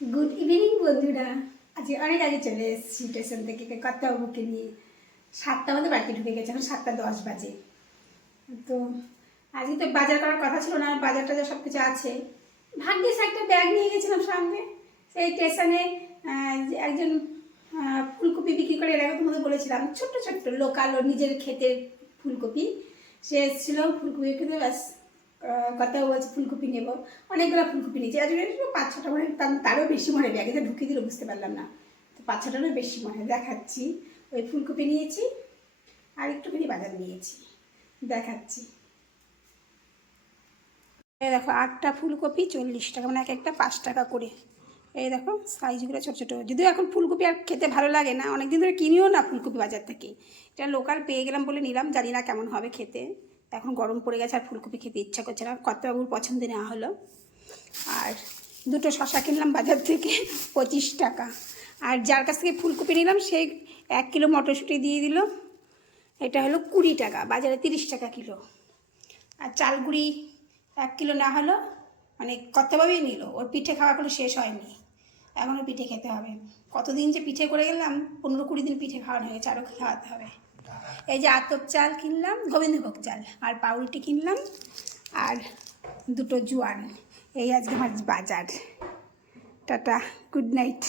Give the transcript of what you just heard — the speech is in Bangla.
গুড ইভিনিং বন্ধুরা। আজকে অনেক আগে চলে এসেছি স্টেশন থেকে কর্তাবাবুকে নিয়ে। 7টা মধ্যে বাড়িতে ঢুকে গেছে, এখন 7টা 10 বাজে। তো আজকে তো বাজার করার কথা ছিল না, বাজার টাজার সব কিছু আছে। ভাগ্যিস একটা ব্যাগ নিয়ে গেছিলাম সঙ্গে। সেই স্টেশনে একজন ফুলকপি বিক্রি করে, এর আগে তোমাদের বলেছিলাম, ছোট্ট ছোট্ট লোকাল ও নিজের ক্ষেতের ফুলকপি। সে এসেছিল ফুলকপি খেতে, ব্যাস কথাও বলছে ফুলকপি নেবো। অনেকগুলো ফুলকপি নিয়েছি, আজ 5-6টা মনে, তারও বেশি মনে হয়, ব্যাগে ঢুকিয়ে দিল বুঝতে পারলাম না। তো 5-6টারও বেশি মনে হয়, দেখাচ্ছি। ওই ফুলকপি নিয়েছি আর একটুখানি বাজার নিয়েছি, দেখাচ্ছি। এই দেখো 8টা ফুলকপি 40 টাকা, মানে এক একটা 5 টাকা করে। এই দেখো সাইজগুলো ছোটো ছোটো। যদিও এখন ফুলকপি আর খেতে ভালো লাগে না, অনেকদিন ধরে কিনিও না ফুলকপি বাজার থেকে। এটা লোকাল পেয়ে গেলাম বলে নিলাম, জানি না কেমন হবে খেতে। এখন গরম পড়ে গেছে আর ফুলকপি খেতে ইচ্ছা করছে না, কর্তাবাবুর পছন্দে নেওয়া হলো। আর 2টো শশা কিনলাম বাজার থেকে 25 টাকা। আর যার কাছ থেকে ফুলকপি নিলাম সেই 1 কিলো মটরশুঁটি দিয়ে দিল, এটা হলো 20 টাকা, বাজারে 30 টাকা কিলো। আর চালগুড়ি 1 কিলো না হলো, মানে কর্তাবাবুই নিল, ওর পিঠে খাওয়া এখনো শেষ হয়নি, এখনও পিঠে খেতে হবে। কতদিন যে পিঠে করে গেলাম, 15-20 দিন পিঠে খাওয়ানো হয়ে গেছে, আরও খাওয়াতে হবে। এই যে আতপ চাল কিনলাম, গোবিন্দভোগ চাল, আর পাউরুটি কিনলাম, আর 2টো জোয়ান। এই আজকে আমার বাজার। Tata, good night.